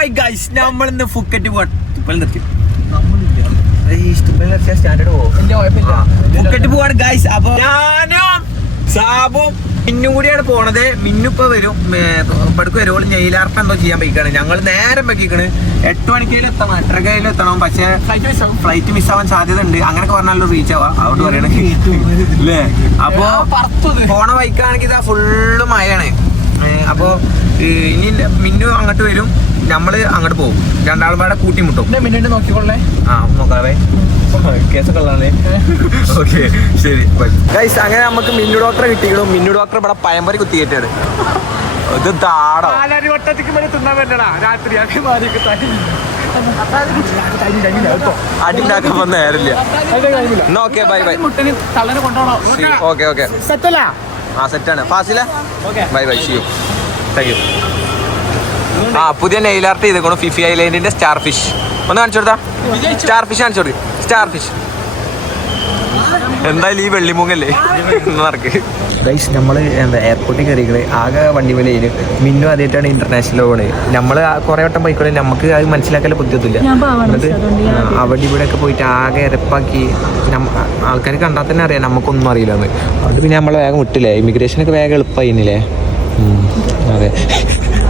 My guys നമ്മൾ ഇന്ന് Phuket നിർത്തി. ഫുക്കറ്റ് പോവാണ് ഗൈസ് അപ്പൊ ഞാനും സാബും മിന്നും കൂടിയാണ് പോണത്. മിന്നിപ്പോ വരും. പടുക്ക വരുമ്പോൾ നെയിലാർപ്പ് എന്തോ ചെയ്യാൻ പറ്റിക്കാണ് ഞങ്ങൾ നേരം വെക്കിക്കണ് എട്ട് മണിക്കേലും എത്തണം. എട്ടര കയ്യിലും എത്തണം. പക്ഷെ ഫ്ലൈറ്റ് മിസ് ആവാൻ സാധ്യത ഉണ്ട് അങ്ങനെയൊക്കെ പറഞ്ഞാലും റീച്ച് ആവാം. അവിടെ പറയണേ. അല്ലേ അപ്പൊ പോണ ബൈക്കാണെങ്കിൽ ഇതാ ഫുള്ള് മഴയാണ്. അപ്പൊ ഇനി മിന്നു അങ്ങോട്ട് വരും. നമ്മൾ അങ്ങോട്ട് പോകും. രണ്ടാളും പാടെ കൂട്ടിമുട്ടും മിന്നിട്ട് നോക്കിക്കൊള്ളേ ആ നോക്കാവേ. ഓക്കെ ശരി ഗൈസ് അങ്ങനെ നമുക്ക് മിന്നു ഡോക്ടറെ കിട്ടിയിരുന്നു മിന്നു ഡോക്ടർ ഇവിടെ പയമ്പറി കുത്തിക്കേറ്റാണ് ഇത് താടോ വട്ടത്തിക്ക് തിന്നാൻ രാത്രി അടിണ്ടാക്കാൻ വന്ന നേരില്ല എന്നാ okay bye bye. Okay okay. സെറ്റല്ല? ആ സെറ്റാണ്. Fazila? Okay. Bye bye see you thank you ആ പുതിയ നെയിൽ ആർട്ട് ചെയ്തേക്കണു ഫിഫി ഐലൻഡിന്റെ സ്റ്റാർ ഫിഷ് ഒന്ന് കാണിച്ചു കൊടുത്താ? സ്റ്റാർ ഫിഷ് കാണിച്ചു കൊടുക്ക്. സ്റ്റാർ ഫിഷ് എന്തായാലും ഈ വെള്ളിമൂങ്ങല്ലേ? നടക്ക് ഗൈസ് നമ്മൾ എന്താ എയർപോർട്ടിൽ കയറിയത് ആകെ വണ്ടി വിലയിൽ മിന്നു ആദ്യമായിട്ടാണ് ഇന്റർനാഷണൽ പോകുന്നത് നമ്മൾ കുറേ വട്ടം പോയിക്കോളെ നമുക്ക് അത് മനസ്സിലാക്കാൻ ബുദ്ധിമുട്ടില്ല. എന്നിട്ട് ആ, അവിടെ ഇവിടെ ഒക്കെ പോയിട്ട് ആകെ ഇരപ്പാക്കി ആൾക്കാർ കണ്ടാൽ തന്നെ അറിയാം. നമുക്കൊന്നും അറിയില്ല അത് പിന്നെ നമ്മൾ വേഗം വിട്ടില്ലേ? ഇമിഗ്രേഷനൊക്കെ വേഗം എളുപ്പമായില്ലേ അതെ.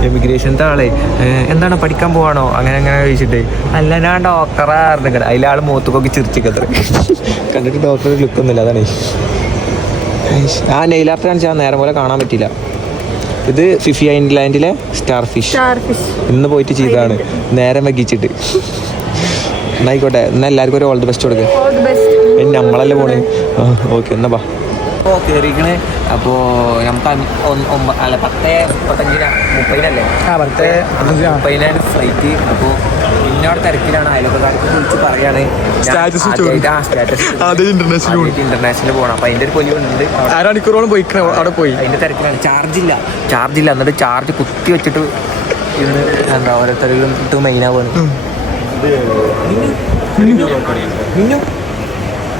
ഇമിഗ്രേഷന്റെ താളെ. "ഏ, എന്താണ് പഠിക്കാൻ പോവാണോ? അങ്ങനെ അങ്ങനെ ചോദിച്ചിട്ട്. അല്ല ഞാൻ ഡോക്ടറായിരുന്നു അതിലെ അതിലാൾ മൂത്തുക്കൊക്കെ ചിരിച്ചിക്കത്ര. കണ്ടിട്ട് ഡോക്ടർ ലുക്കൊന്നുമില്ല അതാണ്. ആ നെയിലാർട്ട് കാണിച്ചാൽ നേരം പോലെ കാണാൻ പറ്റില്ല ഇത് ഫിഫി ഐൻലാൻഡിലെ സ്റ്റാർ ഫിഷ് ഇന്ന് പോയിട്ട് ചെയ്തതാണ്. നേരം വൈകിച്ചിട്ട്. എന്നായിക്കോട്ടെ എന്നാ എല്ലാവർക്കും ഒരു ഓൾ ദി ബെസ്റ്റ് കൊടുക്കുക നമ്മളല്ലേ പോണേ? ഓക്കെ എന്നാ ബാ. അപ്പോൾ കയറിക്കണേ അപ്പോൾ നമുക്ക് അല്ല പത്ത് മുപ്പത്തഞ്ചിന് മുപ്പതിനല്ലേ? ആ, പത്ത് മുപ്പതിനാണ് ഫ്ലൈറ്റ് അപ്പോൾ ഇന്നോട് തിരക്കിലാണ്. അയൽവക്കാർക്ക് വിളിച്ച് പറയാണ്. ഇന്റർനാഷണൽ പോകണം അപ്പൊ അതിന്റെ ഒരു പൊലിവുണ്ട്. അരമണിക്കൂറോളം പോയി അവിടെ പോയി. അതിന്റെ തിരക്കിലാണ്. ചാർജ് ഇല്ല. ചാർജ് ഇല്ല. എന്നിട്ട് ചാർജ് കുത്തി വെച്ചിട്ട് ഇന്ന് എന്താ ഓരോരുത്തരും ഇട്ട് മിന്നു.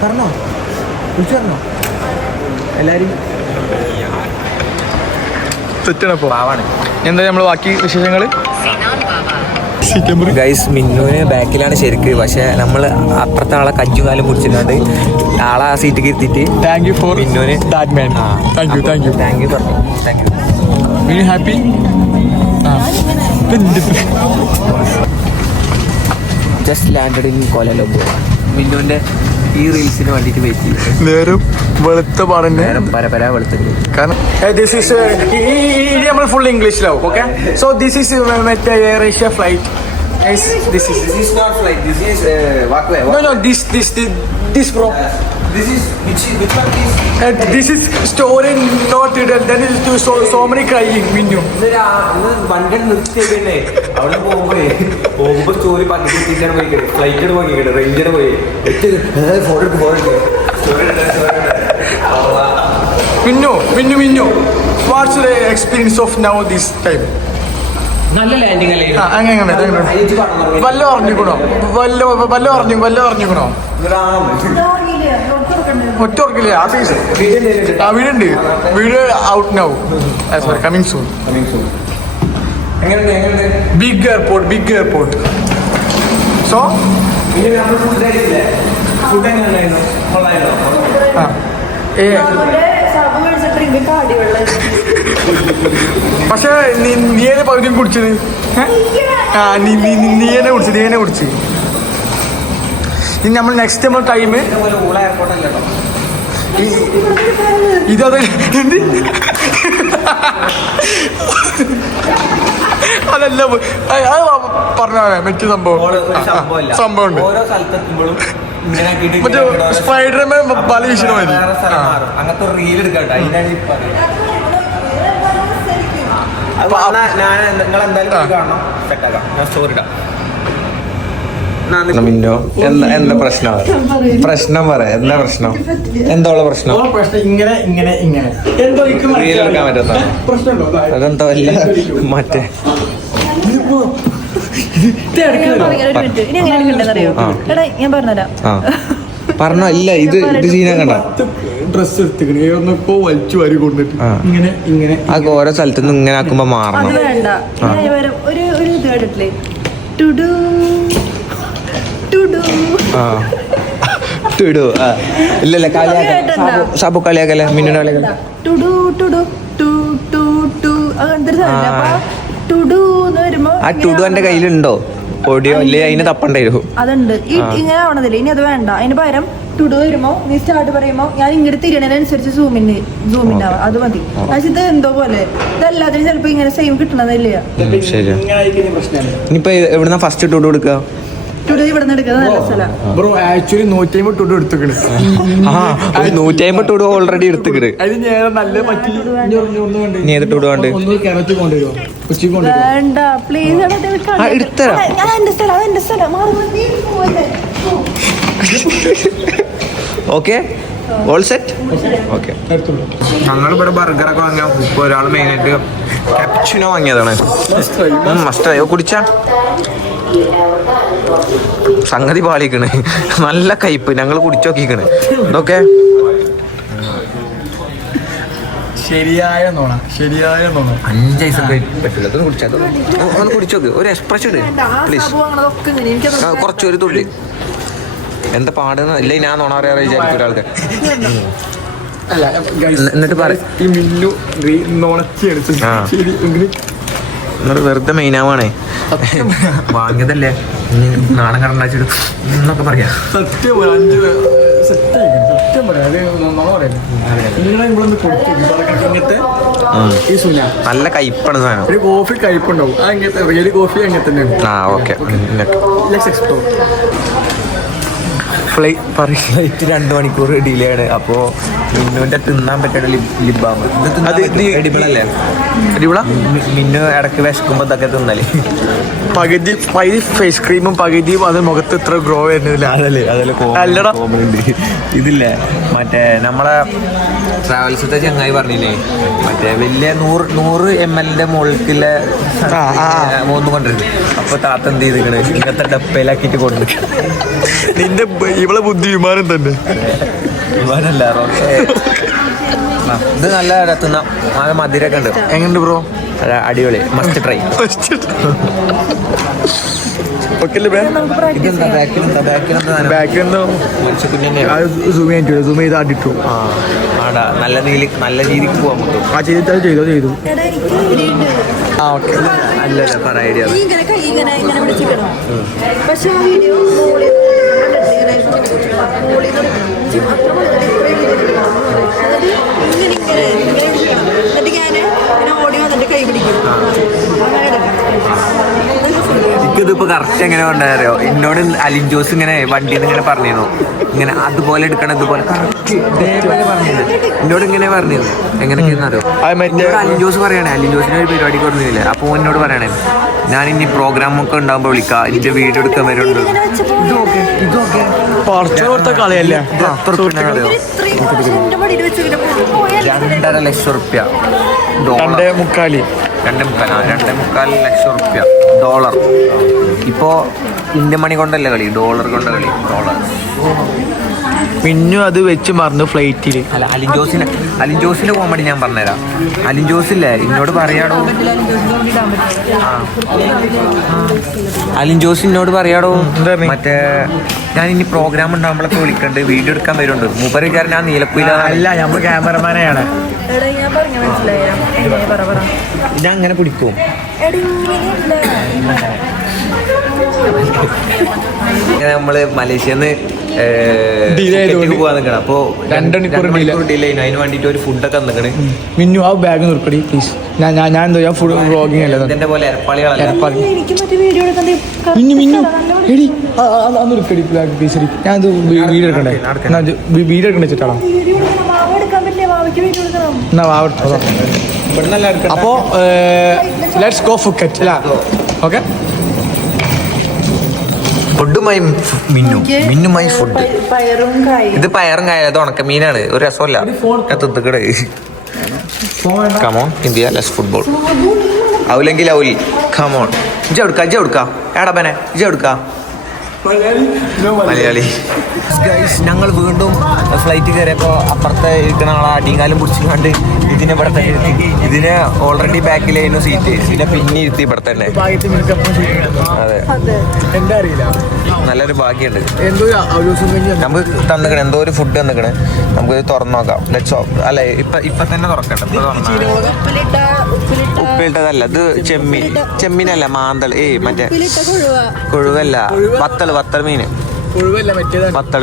പറഞ്ഞോ? വിളിച്ചു പറഞ്ഞോ? അപ്പോൾ എന്താ നമ്മൾ ബാക്കി വിശേഷങ്ങൾ ഗൈസ് മിന്നുവിന് ബാക്കിലാണ് ശരിക്ക്. പക്ഷെ നമ്മൾ അപ്പുറത്തെ ആളെ കഞ്ചും കാലം പിടിച്ചിട്ടുണ്ട് ആളെ ആ സീറ്റ് കിരുത്തിട്ട് thank you for മിന്നുവിന് that man thank you thank you thank you പറഞ്ഞു. Thank you very happy just landed in Kuala Lumpur മിന്നുവിന്റെ ഈ റീൽസിന് വേണ്ടിട്ട് വെയിറ്റ് ചെയ്യും നേരം വെളുത്ത പാടന്നെ പരപര വെളുത്തിട്ട് കാരണം ദിസ് ഈസ് നമ്മൾ ഫുൾ ഇംഗ്ലീഷിലാവും ഓക്കെ സോ ദിസ് ഈസ് മറ്റേ Air Asia flight this is This is not flight. This is uh, walkway. No, no, this, this, this, this, bro. This is which which one is? And this is storing not written. Then is to so, so many crying, Minnu. വണ്ടി നിർത്തിയേക്കണ്ടേ അവിടെ പോകുമ്പോ പോകുമ്പോ story പകുതി എത്തിച്ചാണ് പോയിക്കണേ flight പോയിക്കണേ ranger പോയി എടുത്ത് phone Minnu, Minnu, Minnu. What's the experience of now this time? നല്ല landing അല്ലേ. വല്ല ഉറങ്ങിക്കണോ? വല്ല വല്ല ഉറങ്ങി വല്ല ഉറങ്ങിക്കണോ? ഒറ്റ ഉറക്കില്ലേ? ആ ഫീസ് ആ വീടുണ്ട്. വീട് out now sorry coming soon big airport big airport so food ആ. ഏ പക്ഷെ നീ നീനെ പകുതിയും കുടിച്ചത്? ആ നീ നീ നീ- എന്നെ കുടിച്ചു നീനെ കുടിച്ച്. ഇനി നമ്മൾ നെക്സ്റ്റ് നമ്മൾ ടൈം ഇതത്? അതല്ല അത് പറഞ്ഞ മറ്റു സംഭവം. സംഭവം സംഭവമുണ്ട് ഓരോ സ്ഥലത്തെത്തുമ്പോഴും മറ്റേ സ്പൈഡർമാൻ പല വിഷയം മതി അങ്ങനത്തെ റീൽ എടുക്കട്ടെ. അതിനാണ് വന്നാ ഞാൻ നിങ്ങൾ എന്തായാലും കാണണം. സെറ്റാക്കാം ഞാൻ സ്റ്റോറി ഇടാം. മിന്നോ? എന്താ എന്താ പ്രശ്നം? പ്രശ്നം പറ. എന്താ പ്രശ്നം? എന്താ ഉള്ള പ്രശ്നം? പ്രശ്നം ഇങ്ങനെ ഇങ്ങനെ ഇങ്ങനെ. എടുക്കാൻ പറ്റാത്ത മറ്റേ ഞാൻ പറഞ്ഞുതരാം. ആ. പറഞ്ഞോ ഇല്ല ഇത് ഇത് സീന കണ്ട. പത്ത് ഡ്രസ് എടുത്തിക്കണേ ഒന്ന് ഇപ്പൊ വലിച്ചു വാരി കൊണ്ടിട്ട് ഇങ്ങനെ ഇങ്ങനെ ആ ഓരോ സ്ഥലത്തുനിന്ന് ഇങ്ങനെ ആക്കുമ്പോ മാറണം. ഒരു ഒരു ഇത് ടുഡു ടുഡു ആ. ടുഡു ആ. ഇല്ലല്ല കളിയാക്കല്ലേ സാബു കളിയാക്കല്ലേ? മിന്നു കളിയാക്കല്ലേ? ടുഡു ടുഡു ടു ടു ടു അങ്ങനത്തെ സാധനം ടുഡു എന്ന് വരുമ്പോ ആ ടുഡു എന്റെ കയ്യിലുണ്ടോ? ഓഡിയോ അല്ലേ അതിന് തപ്പണ്ടായിരുന്നു. അതുണ്ട്. ഈ. ഇങ്ങനെ ആവണതില്ല ഇനി അത് വേണ്ട. അതിന് പകരം ടുഡു വരുമോ നീ സ്റ്റാർട്ട് പറയുമോ ഞാൻ ഇങ്ങോട്ട് തിരിയണതിനനുസരിച്ച് സൂമിന് സൂമിന് ആവാം. അത് മതി. പക്ഷെ ഇത് എന്തോ പോലെ? ഇതെല്ലാത്തിനും ചിലപ്പോ ഇങ്ങനെ സെയിം കിട്ടണതല്ലേ? ഇനിയിപ്പോ എവിടുന്ന ഫസ്റ്റ് ടുഡു എടുക്കുക ടുഡു ഇവിടെ നിന്ന് എടുക്കുന്നത് നല്ല സ്ഥലം ബ്രോ ആക്ച്വലി നൂറ്റി അമ്പത് എടുത്തുക്കണ്. ആ ഒരു നൂറ്റി അമ്പത് ടുഡു ഓൾറെഡി എടുത്തുക്കണ്. അത് ഞാൻ നല്ല പറ്റി നീ കൊണ്ട് ഇനി ഏത് ടുഡു വേണ്ട? ഒന്ന് കിണറ്റ് കൊണ്ടുവരുമോ ഉച്ചയ്ക്ക് കൊണ്ടുവരുമോ വേണ്ട പ്ലീസ് ആ, എടുത്തരാം. ഞാൻ എന്റെ സ്ഥലം അതെന്റെ സ്ഥലം. മാറി മാറി നീ പോവല്ലേ? ഓക്കെ ഓൾ സെറ്റ് ഓക്കെ എടുത്തോളൂ ഞങ്ങളിവിടെ ബർഗറൊക്കെ വാങ്ങിയ ഇപ്പൊ ഒരാൾ മെയിനായിട്ട് കപ്ചിനോ വാങ്ങിയതാണ്. മസ്റ്റായോ കുടിച്ച? സംഗതി പാളിക്കണ്. നല്ല കയ്പ് ഞങ്ങൾ കുടിച്ചു നോക്കിക്കണ്. ഇതൊക്കെ? ശരിയായ നോണ. ശരിയായ നോണ. അഞ്ച് പൈസ പറ്റില്ല. അതൊന്ന് കുടിച്ചാൽ ഒന്ന് കുടിച്ചു ഒരു എക്സ്പ്രഷൻ പ്ലീസ് കുറച്ച് ഒരു തുള്ളി. എന്താ പാടുന്ന? ഇല്ല ഞാൻ നോണ വിചാരിക്കും ഒരാൾക്ക് എന്നിട്ട് പറ. ഈ മിന്നു നോണച്ചിയാണ് ആ. വെറുതെ മെയിനാവാണേ വാങ്ങിയതല്ലേ? നാളെ കടണ്ടാച്ചിട്ട് എന്നൊക്കെ പറയാ. സത്യം നല്ല കയ്പാണ് സാധനം. ഒരു കോഫി കയ്പുണ്ടാവും കോഫി അങ്ങനെ തന്നെയാണ്. ആ ഓക്കെ. ഫ്ലൈറ്റ് രണ്ട് മണിക്കൂർ ഡിലേ ആണ്. അപ്പോ മിന്നുവിന്റെ തിന്നാൻ പറ്റുന്ന ലിബാമ് അടിപൊളല്ലേ? അടിപൊള? മിന്നു ഇടയ്ക്ക് വിശക്കുമ്പോ ഇതൊക്കെ തിന്നൽ. പകുതി പകുതി ഫേസ് ക്രീമും പകുതിയും അത് മുഖത്ത് ഇത്ര ഗ്രോ വരുന്നില്ല. അതല്ലേ അതല്ലേ അല്ലടാ. ഇതില്ലേ മറ്റേ നമ്മളെ ട്രാവൽസത്തെ ചങ്ങായി പറഞ്ഞില്ലേ? മറ്റേ വലിയ നൂറ് നൂറ് എം എല്ലിന്റെ ആ. മൂന്ന് കൊണ്ടിരുന്നു. അപ്പൊ താത്ത എന്ത് ചെയ്തിക്കണ് ഇങ്ങനത്തെ ഡപ്പയിലാക്കിട്ട് കൊണ്ടിരിക്കണം നിന്റെ ഇവളെ ബുദ്ധി വിമാനം തന്നെ. വിമാനല്ല. ഇത് നല്ല തിന്ന നല്ല മധുരൊക്കെ ഉണ്ട്. എങ്ങനെയുണ്ട് ബ്രോ? അടിപൊളി മസ്റ്റ് ട്രൈ നല്ല രീതിയിൽ നല്ല രീതിക്ക് പോവാൻ പറ്റും. ആ ചെയ്തോ ആ ഓക്കെ അല്ലല്ല പറ ഐഡിയ പക്ഷെ ആ വീഡിയോ മോളിൽ ഇത്രയും. എന്നിട്ട് ഇങ്ങനെ ഇങ്ങനെ ഇങ്ങനെ. എന്നിട്ട് ഞാൻ ഇങ്ങനെ ഓടി വന്നിട്ട് കൈ പിടിക്കും അങ്ങനെ എനിക്കിതിപ്പോ കറക്റ്റ് എങ്ങനെ പറഞ്ഞറിയോ എന്നോട് അലിൻ ജോസ് ഇങ്ങനെ വണ്ടിയിൽ നിന്ന് ഇങ്ങനെ പറഞ്ഞിരുന്നു. ഇങ്ങനെ അതുപോലെ എടുക്കണം ഇതുപോലെ കറക്റ്റ് ഇതേപോലെ പറഞ്ഞത് എന്നോട് ഇങ്ങനെ പറഞ്ഞിരുന്നു. എങ്ങനെയൊക്കെയെന്ന് അറിയോ? അത് മറ്റേ- അലിൻ ജോസ് പറയണേ. അലിൻ ജോസിന് ഒരു പരിപാടി കൊടുക്കുന്നില്ല അപ്പൊ ഓൻ എന്നോട് പറയണേ. ഞാൻ ഇനി പ്രോഗ്രാം ഒക്കെ ഉണ്ടാകുമ്പോൾ വിളിക്കാം. എന്റെ വീഡിയോ എടുക്കാൻ വരുന്നുണ്ട്? രണ്ടര ലക്ഷം റുപ്യ ഡോളർ. രണ്ടേ മുക്കാലി. രണ്ടേ മുക്കാൽ ആ, രണ്ടേ മുക്കാൽ ലക്ഷം റുപ്യ ഡോളർ. ഇപ്പോ ഇന്ത്യൻ മണി കൊണ്ടല്ല കളി? ഡോളർ കൊണ്ട കളി. ഡോളർ. മിന്നു അത് വെച്ച് മറന്നു ഫ്ലൈറ്റിൽ അല്ല അലിൻ ജോസിന് അലിൻ ജോസിന്റെ കോമഡി ഞാൻ പറഞ്ഞുതരാം. അലിൻ ജോസില്ലേ? എന്നോട് പറയാടോ? അലിൻ ജോസ് എന്നോട് പറയാടോ? മറ്റേ ഞാൻ ഇനി പ്രോഗ്രാം ഉണ്ടാകുമ്പോഴൊക്കെ വിളിക്കണ്ട്. വീഡിയോ എടുക്കാൻ വരുന്നുണ്ട്. മൂപ്പര് വിചാരം ഞാൻ നീലക്കുയില. അല്ല നമ്മൾ ക്യാമറമാനെയാണ് എടാ ഞാൻ പറഞ്ഞ മനസ്സിലായ? എങ്ങനെ പറ പറ. ഞാൻ അങ്ങനെ പിടിക്കും ഇങ്ങനെ നമ്മൾ മലേഷ്യന്ന് പോവാൻ നിൽക്കണം അപ്പോ രണ്ട് മണിക്കൂർ delay. ഡിലേ അതിന് വേണ്ടിട്ട് ഒരു ഫുഡൊക്കെ നിൽക്കണ് മിന്നു ആ ബാഗ് പ്ലീസ് ഞാൻ ഞാൻ ഞാൻ എന്തോ ഞാൻ ഫുഡ് വ്ളോഗിങ് അല്ല? ഇതിന്റെ പോലെ എരപ്പാളികളല്ല എരപ്പാളി. എനിക്ക് മറ്റേ വീഡിയോ എടുക്കണ്ടേ? മിന്നു മിന്നു. എടി എടുക്കടി ബാഗ് പ്ലീസ് എടി. ഞാൻ ഇത് എടുക്കണ്ടേ? എടുക്കണ്ടേ എന്നാ വാവട്ടോ അപ്പോ ലെറ്റ്സ് ഗോ ഫുക്കറ്റ് അല്ല? ഓക്കെ ഫുഡ് മൈ മിന്നു മിന്നുമായി ഫുഡ്. ഇത് പയറും കായ ഉണക്ക മീനാണ് ഒരു രസമല്ല തുത്തുക്കട് കമോൺ ഇന്ത്യ ലെസ് ഫുട്ബോൾ അവലെങ്കിൽ അവൽ കമോൺ ഇജ എടുക്ക ഇജ എടുക്ക എടാ ബനെ ഇജ എടുക്ക മലയാളി? ഞങ്ങൾ വീണ്ടും ഫ്ലൈറ്റ് കയറിയപ്പോൾ അപ്പുറത്തെ ഇരിക്കുന്ന ആളെ അടിയങ്കാലും പിടിച്ചു കണ്ട് ഇതിനെ ഇവിടെ തന്നെ ഇരുത്തി. ഇതിന് ഓൾറെഡി ബാക്കിലായിരുന്നു സീറ്റ് ഇതിനെ പിന്നെ ഇരുത്തി ഇവിടെ തന്നെ. അതെ. അതെ. എന്താ അറിയില്ല. നല്ലൊരു ഭാഗ്യമുണ്ട് നമുക്ക് തന്നിക്കണേ എന്തോ ഒരു ഫുഡ് തന്നിക്കണേ. നമുക്ക് ഇത് തുറന്നു നോക്കാം. ലെറ്റ്സ് അല്ലെ ഇപ്പൊ ഇപ്പൊ തന്നെ തുറക്കട്ടെ ഉപ്പിലിട്ടതല്ല ഇത് ചെമ്മീൻ. ചെമ്മീനല്ല മാന്തൾ ഏയ് മറ്റേ കൊഴുവല്ല കൊഴുവ? കൊഴുവല്ല വത്തൾ വത്തൽ മീന് ഒഴിവല്ല മറ്റേതാണ്? വത്തൾ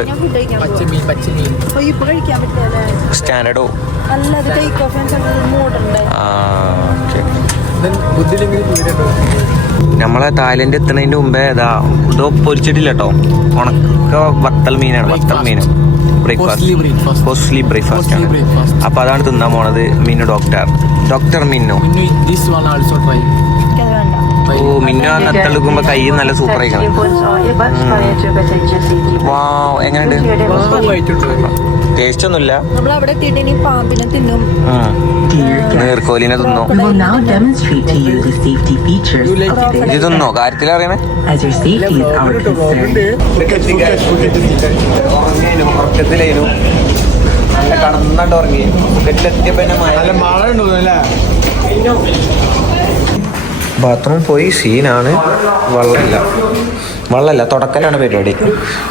പച്ചമീൻ പച്ചമീൻ സ്റ്റാൻഡേർഡോ അല്ല അത് ടേക്ക് ഓഫ് മൂടുണ്ട് ആ ഓക്കെ ബുദ്ധിയില്ലെങ്കിൽ വീടുണ്ടോ നമ്മളെ തായ്ലൻഡ് എത്തുന്നതിന്റെ മുമ്പേ ഇതാ ഇത് പൊരിച്ചിട്ടില്ല കേട്ടോ ഉണക്ക വത്തൽ മീനാണ് വത്തൽ മീൻ. ബ്രേക്ക്ഫാസ്റ്റ്. കോസ്റ്റ്ലി ബ്രേക്ക്ഫാസ്റ്റ് ആണ്. Breakfast. അപ്പൊ അതാണ് തിന്നാൻ പോണത് Minnu doctor doctor Minnu. This one also try Minnu ആ നത്തളുക്കുമ്പോ കൈ നല്ല സൂപ്പർ ആയിക്കണം വാ എങ്ങനെയുണ്ട് ടേസ്റ്റ് ഒന്നുമില്ല നമ്മൾ അവിടെ എത്തിയിട്ട് പാമ്പിനെ തിന്നും. നീർക്കോലിനെ തിന്നോ? ഇത്. തിന്നോ? കാര്യത്തിൽ അറിയണേ. ഉറക്കത്തിലായിരുന്നു നല്ല കടന്നിട്ട് ഉറങ്ങി. എത്തിയപ്പോ നല്ല മഴ ഉണ്ടോ അല്ലേ ബാത്റൂം പോയി സീനാണ് വള്ളമില്ല വള്ളമില്ല തുടക്കലാണ് പരിപാടി.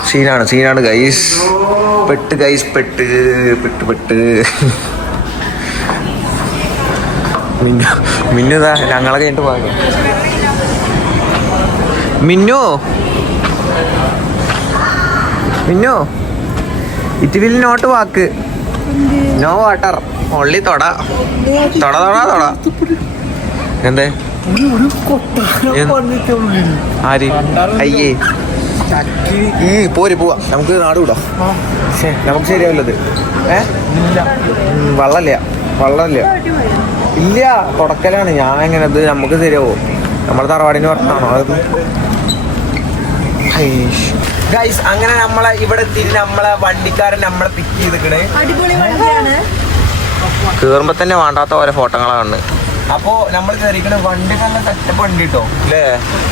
സീനാണ് സീനാണ് ഗൈസ് പെട്ട് ഗൈസ് പെട്ട് പെട്ട് പെട്ട്. മിന്നു മിന്നുതാ ഞങ്ങളെ കഴിഞ്ഞിട്ട് പോയത് Minnu? Minnu? It will not walk. No water only തൊട. തൊട തൊട തൊട. എന്തേ? ആര്? അയ്യേ. ഈ പോര് പോവാ. നമുക്ക് നാട് വിടാം. നമുക്ക് ശരിയാവില്ലത്. ഏ? വള്ളല്ല. വള്ളല്ല. ഇല്ല തുടക്കലാണ് ഞാൻ എങ്ങനെ ഇത് നമുക്ക് ശരിയാവോ? നമ്മുടെ തറവാടിന് പറഞ്ഞാണോ അത് ഗൈസ് അങ്ങനെ നമ്മളെ ഇവിടെ എത്തിയിട്ട് നമ്മളെ വണ്ടിക്കാരൻ നമ്മളെ പിക്ക് ചെയ്തിക്കണേ. കേറുമ്പോ തന്നെ വേണ്ടാത്ത ഓരോ ഫോട്ടോകളാണ് അപ്പോ നമ്മൾ കയറിക്കുന്ന വണ്ടി നല്ല സെറ്റപ്പ് വണ്ടി കിട്ടോ അല്ലേ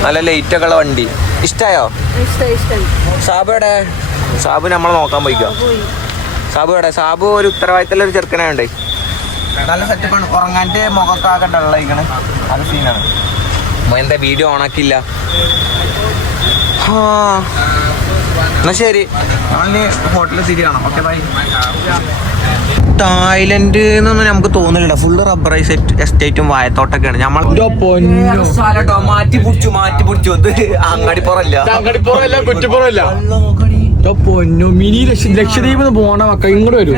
നല്ല ലൈറ്റ് ഒക്കെ ഉള്ള വണ്ടി. ഇഷ്ടായോ? ഇഷ്ടം ഇഷ്ടം. സാബുടെ സാബു നമ്മളെ നോക്കാൻ പോയിക്കോ. പോയി. സാബു ഒരു ഉത്തരവാദിത്തമുള്ള ഒരു ചെറുക്കനാണ്ടേ നല്ല സെറ്റപ്പാണ് ഉറങ്ങാന്റെ മുഖമൊക്കെ ആകെ ഡള്ളയിക്കണേ അത് സീനാണ് എന്താ വീഡിയോ ഓണാക്കില്ല ആ എന്നാ ശരി. ഹോട്ടലിൽ തിരി ഓക്കെ ബൈ തായ്ലൻഡ് എന്നൊന്നും നമുക്ക് തോന്നില്ല ഫുള്ള് റബ്ബറൈസ് എസ്റ്റേറ്റും വായത്തോട്ടൊക്കെയാണ്. നമ്മൾ മാറ്റി പിടിച്ചു മാറ്റി പിടിച്ചു. അത് അങ്ങാടിപ്പുറല്ല. അങ്ങാടിപ്പുറല്ല കുറ്റിപ്പുറല്ല. പൊന്നു. മിനി ലക്ഷദ്വീപ് പോണ മക്ക ഇങ്ങോട്ട് വരും.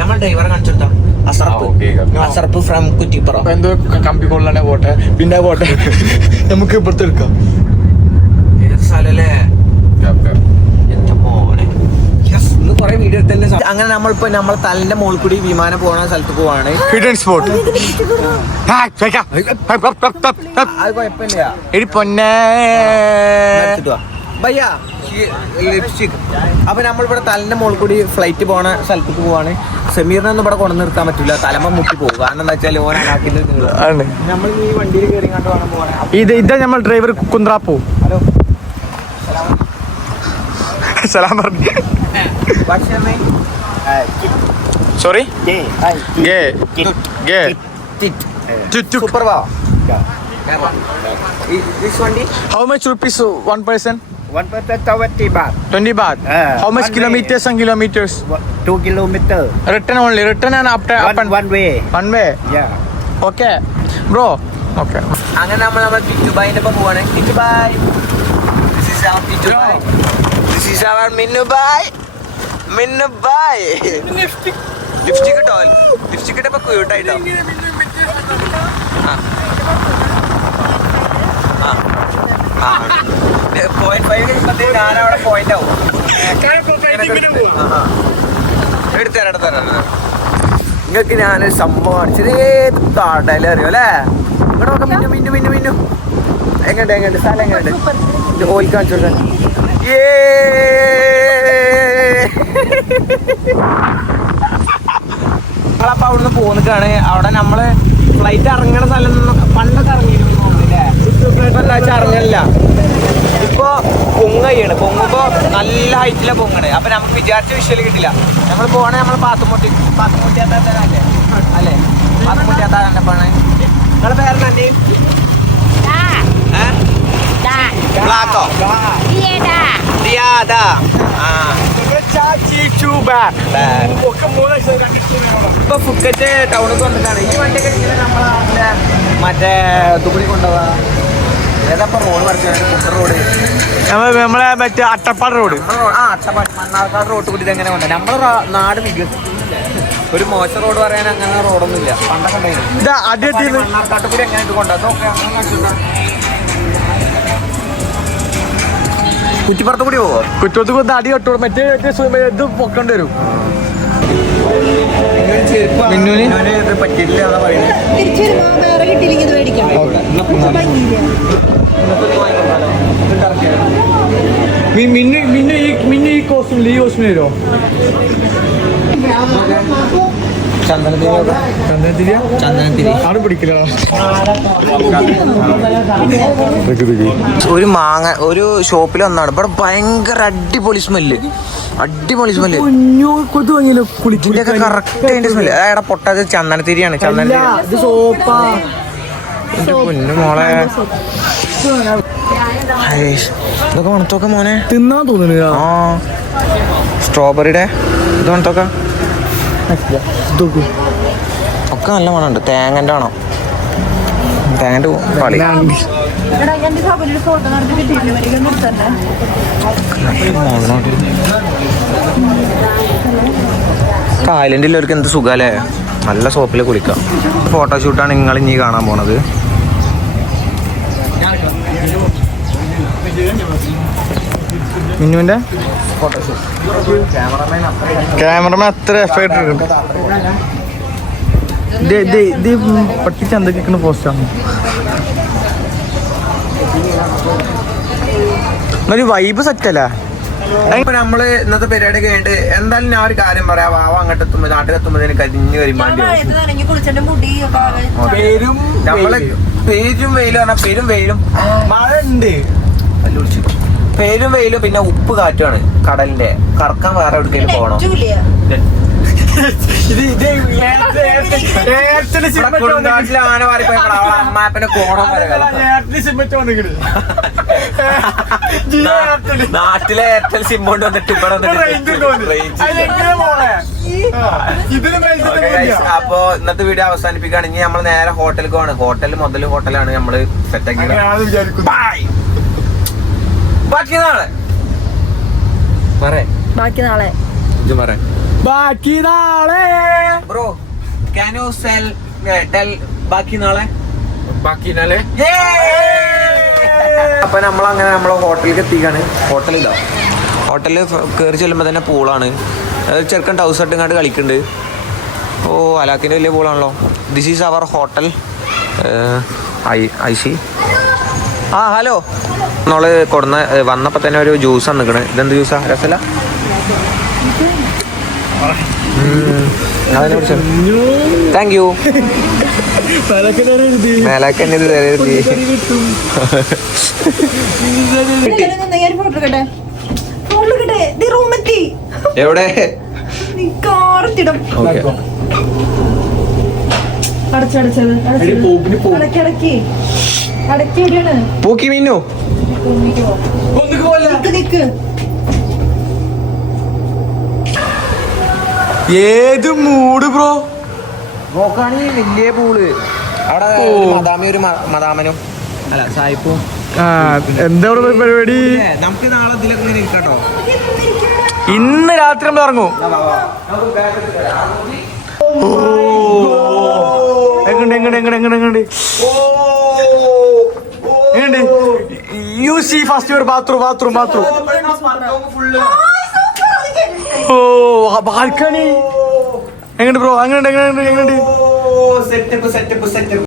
നമ്മൾ ഡ്രൈവറെ കാണിച്ചെടുത്താ അസർപ്പ്. അസർപ്പ് ഫ്രം കുറ്റിപ്പുറം. എന്തോ കമ്പി കൊള്ളാനെ പോട്ടെ. പിന്നെ പോട്ടെ. നമുക്ക് ഇപ്പുറത്ത് എടുക്കാം. ഏത് സ്ഥലല്ലേ അങ്ങനെ നമ്മളിപ്പോ നമ്മളെ തലന്റെ മുകളിൽ കൂടി വിമാനം പോണ സ്ഥലത്ത് പോവാണ്. ഹിഡൻ സ്പോട്ട് അത് കുഴപ്പമില്ല. എടി പൊന്നെ. ഭയ്യ ലിപ്സ്റ്റിക് അപ്പൊ നമ്മളിവിടെ തലന്റെ മുകളിൽ കൂടി ഫ്ലൈറ്റ് പോണ സ്ഥലത്തേക്ക് പോവാണ്. സെമീറിനെ ഒന്നും ഇവിടെ കൊണ്ടു നിർത്താൻ പറ്റില്ല തലമ മുട്ടി പോകും. കാരണം എന്താ വെച്ചാൽ ഓരോ നമ്മൾ ഈ വണ്ടിയിൽ കയറി കണ്ട് വേണം പോകാൻ ഇത് ഇതാ നമ്മൾ ഡ്രൈവർ കുന്ത്രാപ്പോ ഹലോ. സലാം പറഞ്ഞു. സോറി ഗേ ഗേ super One twenty baht. Two kilometer. One, one way. Yeah. അങ്ങനെ നമ്മൾ നമ്മൾ കിറ്റുബായിന്റെ ഒപ്പം പോവാണ് Kittubai this is our Kittubai this is our Minnu bhai lipstick ഇട്ടോ? ലിപ്സ്റ്റിക് ഇട്ടപ്പോ ക്യൂട്ടായിട്ടോ പോയിന്റ് ഫൈവ് കഴിയുമ്പോഴത്തേക്ക് ഞാൻ അവിടെ പോയിന്റ് ആവും. എടുത്തരാം എടുത്തരാം നിങ്ങൾക്ക് ഞാനൊരു സംഭവം അടിച്ചത് ഏത് അറിയോ അല്ലേ? ഇവിടെ നോക്കാം മിന്നു മിന്നു മിന്നു മിന്നു. എങ്ങോട്ട് എങ്ങോട്ട് സ്ഥലം എങ്ങോട്ട് ഓയിൽ കാണിച്ചു കൊടുക്കാൻ. ഏ നമ്മളപ്പോ അവിടുന്ന് പോന്നിട്ടാണ് അവിടെ നമ്മൾ ഫ്ലൈറ്റ് ഇറങ്ങണ സ്ഥലം പണ്ടൊക്കെ ഇപ്പൊ എന്താ വെച്ചാൽ ഇറങ്ങണില്ല പൊങ്ങയാണ് പൊങ്ങുമ്പോ നല്ല ഹൈറ്റിലെ പൊങ്ങണ് അപ്പൊ നമുക്ക് വിചാരിച്ച വിഷ്വൽ കിട്ടില്ല. നമ്മൾ പോണേ നമ്മൾ പാത്തുമുട്ടി പാത്തുമുട്ടിയാത്ത അല്ലേ? അല്ലേ പാത്തുമുട്ടിയാത്ത പോണേ? നിങ്ങളെ പേരെന്നെ ബ്ലാക്കോ ഡിയാദ ആ ചാച്ചി ടു ബാക്ക് Bad. ഒക്കെ മൂന്ന് Diada. കണ്ടിട്ട് ഇപ്പൊ ഫുക്കറ്റ് ടൗണിൽ കൊണ്ടിട്ടാണ് ഈ വണ്ടിയൊക്കെ ഇങ്ങനെ നമ്മളെ മറ്റേ കൊണ്ടുപോവാ. നമ്മളെ മറ്റേ അട്ടപ്പാട് റോഡ് ആ അട്ടപ്പാടി മണ്ണാർക്കാട് റോഡ് കൂടി ഇതെങ്ങനെ കൊണ്ട് നമ്മളെ നാട് വികസിക്കുന്നില്ല ഒരു മോശം റോഡ് പറയാൻ അങ്ങനെ റോഡൊന്നുമില്ല പണ്ടൊക്കെ ഉണ്ടായിരുന്നു. ഇതാ മണ്ണാർക്കാട്ട് കൂടി എങ്ങനെ കൊണ്ടുപോകാം കുറ്റിപ്പുറത്ത് കൂടി പോവോ? കുറ്റത്ത് കൊന്ന് അടി കെട്ടു മറ്റേ ഇത് പൊക്കേണ്ടി വരും. മിന്നു മിന്നു ഈ മിന്നു ഈ കോസ്റ്റ്യൂമിൽ ഈ കോസ്റ്റ്യൂമിൽ വരുമോ ഒരു മാങ്ങ ഒരു ഷോപ്പിൽ വന്നാണ് ഇവിടെ ഭയങ്കര അടിപൊളി സ്മെല്ല്. അടിപൊളി സ്മെല്ല്. കുളിച്ചിട്ടൊക്കെ വാങ്ങിയല്ലോ ഇതിന്റെ ഒക്കെ കറക്റ്റ് അതിന്റെ സ്മെല്ല് അതായത് പൊട്ടത് ചന്ദനത്തിരിയാണ്. ചന്ദനത്തിരി. പൊന്നു മോളെ. ഇതൊക്കെ മണത്തൊക്കെ മോനെ. തിന്നാൻ തോന്നുന്നു ആ സ്ട്രോബെറിയുടെ ഇത് മണത്തൊക്കെ. ഒക്കെ നല്ല മണമുണ്ട്. തേങ്ങന്റെ ആണോ തേങ്ങന്റെ കായലിന്റെ ഉള്ളവർക്ക് എന്ത് സുഖാലേ നല്ല സോപ്പിൽ കുളിക്കാം. ഫോട്ടോഷൂട്ടാണ് നിങ്ങൾ ഇനി കാണാൻ പോണത്. മിന്നുവിന്റെ? ക്യാമറമാൻ അത്ര എഫേർട്ട് ഇത് പട്ടിച്ച് എന്തൊക്കെ പോസ്റ്റാണ് ഒരു വൈബ് സെറ്റ് അല്ല? ഇപ്പൊ നമ്മൾ ഇന്നത്തെ പരിപാടി കഴിഞ്ഞിട്ട് എന്തായാലും ഞാൻ ഒരു കാര്യം പറയാം. വാവ അങ്ങോട്ട് എത്തുമ്പോ നാട്ടിലെത്തുമ്പോ കരിഞ്ഞു വരുമാണ്ടി നമ്മൾ പേരും വെയിലും പറഞ്ഞാൽ പേരും വെയിലും. മഴ ഉണ്ട്. പേരും വെയിലും പിന്നെ ഉപ്പ് കാറ്റുമാണ് കടലിന്റെ. കറക്കാൻ വേറെ എവിടേക്കും പോകണം? കൊടുങ്കാട്ടിൽ ആന മാറിപ്പോയി അമ്മാപ്പന്റെ കോണം വരെ നാട്ടിലെ എയർടെൽ സിം കൊണ്ട് വന്നിട്ട് ഇവിടെ അപ്പൊ ഇന്നത്തെ വീഡിയോ അവസാനിപ്പിക്കുകയാണെങ്കിൽ നമ്മൾ നേരെ ഹോട്ടലിൽ പോവാണ്. ഹോട്ടൽ മുതൽ ഹോട്ടലാണ് നമ്മൾ സെറ്റ് ആക്കിയത്. വിചാരിക്കുന്നു. Bye. ബാക്കി നാളെ. പറ ബാക്കി നാളെ. പറേ ബാക്കി നാളെ. Bro can you sell tell ബാക്കി നാളെ? ബാക്കി നാളെ. അപ്പൊ നമ്മൾ അങ്ങനെ നമ്മളെ ഹോട്ടലിലേക്ക് എത്തിക്കാണ്. ഹോട്ടലിലോ? ഹോട്ടലിൽ കയറി ചെല്ലുമ്പോൾ തന്നെ പൂളാണ്. ചെറുക്കൻ ടൗസ് ഇട്ടുങ്ങാണ്ട് കളിക്കുന്നുണ്ട് ഓ അലാക്കിന്റെ വലിയ പൂളാണല്ലോ. This is our hotel I I C. ആ ഹലോ. നമ്മൾ കൊടുന്ന വന്നപ്പോൾ തന്നെ ഒരു ജ്യൂസാണ് നിൽക്കണത് ഇതെന്ത് ജ്യൂസാ? രസല താങ്ക് യു എവിടെ? നീ കാറത്തിടും ഓക്കെ. അടച്ചടച്ചത് അടക്കടക്കി അടക്കി എവിടെയാണ്? പൂക്കി മീനു നിക്ക് നിക്ക്. ഏത് മൂഡ് ബ്രോ? നോക്കാണി വലിയ പൂൾ. അവിടെ മദാമി ഒരു മദാമനും. അല്ല സായിപ്പും. എന്താ പരിപാടി? നമുക്ക് നാളെ ഇതിലൊക്കെ ഇരിക്കട്ടോ ഇന്ന് രാത്രി നമ്മൾ ഇറങ്ങും. എങ്ങണ്ട് എങ്ങണ്ട് എങ്ങണ്ട് എങ്ങണ്ട് എങ്ങണ്ട് എങ്ങണ്ട് you see first your bathroom bathroom bathroom oh balcony. എങ്ങണ്ട് bro അങ്ങനെ എങ്ങനെയുണ്ട് എങ്ങനെയുണ്ട്? Setup setup setup